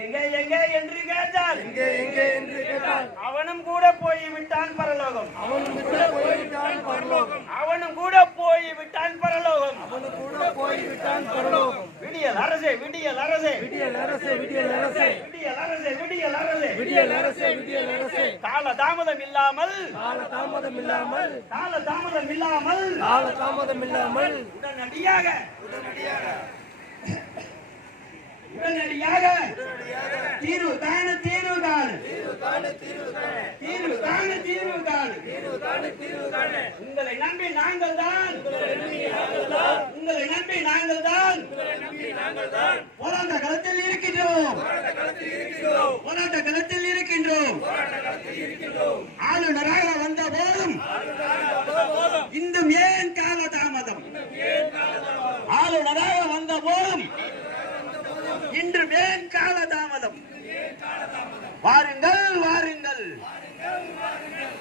எங்கே எங்கே என்று கேட்டால் எங்கே எங்கே என்று கேட்டால் அவனும் கூட போய் விட்டான் பரலோகம். அவனும் கூட போய்விட்டான் பரலோகம். அவனும் கூட போய் விட்டான் பரலோகம். அவனும் கூட போய்விட்டான் பரலோகம். விடியல் அரசே, விடியல் அரசே, விடியல் அரசே, விடியல் அரசே, விடியல் அரசே, விடியல் அரசே, விடியல் அரசே, விடியல் அரசே. கால தாமதம் இல்லாமல், கால தாமதம் இல்லாமல், கால தாமதம் இல்லாமல், கால தாமதம் இல்லாமல் உடனடியாக தீர்வு காண, தீர்வு காண, தீர்வு காண, தீர்வு காண. உங்களை நம்பி நாங்கள் தான், உங்களை நம்பி நாங்கள் தான் போராட்ட களத்தில் இருக்கின்றோம், போராட்ட களத்தில் இருக்கின்றோம். ஆளுநராக வந்த போதும் இன்னும் ஏன் கால தாமதம்? ஆளுநராக வந்த போதும் இன்று ஏன் கால தாமதம்? வாருங்கள், வாருங்கள்,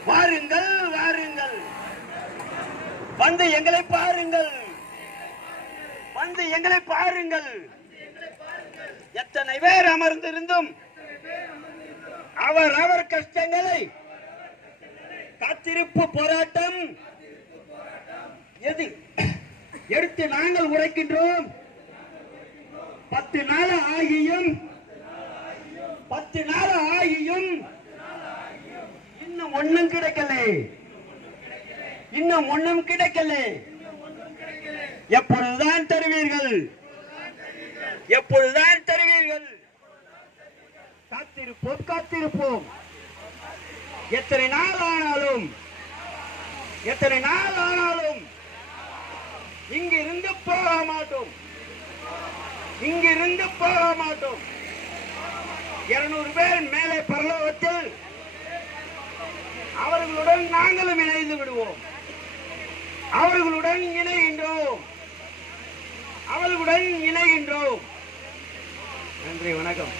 வாருங்கள், வாருங்கள், வந்து எங்களை பாருங்கள், வந்து எங்களை பாருங்கள். எத்தனை பேர் அமர்ந்திருந்தும் அவர் அவர் கஷ்டங்களை காத்திருப்பு போராட்டம் எது எடுத்து நாங்கள் உரைக்கின்றோம். 10 நாள் ஆகியும், 10 நாள் ஆகியும் இன்னும் ஒண்ணும் கிடைக்கல, இன்னும் ஒண்ணும் கிடைக்கல. எப்பொழுதுதான் தருவீர்கள், எப்பொழுதுதான் தருவீர்கள்? காத்திருப்போம், காத்திருப்போம். எத்தனை நாள் ஆனாலும், எத்தனை நாள் ஆனாலும் இங்கிருந்து போக மாட்டோம், இங்கிருந்து போக மாட்டோம். 200 பேர் மேலே பரலோகத்தில் அவர்களுடன் நாங்களும் இணைந்து விடுவோம், அவர்களுடன் இணைகின்றோம், அவர்களுடன் இணைகின்றோம். நன்றி, வணக்கம்.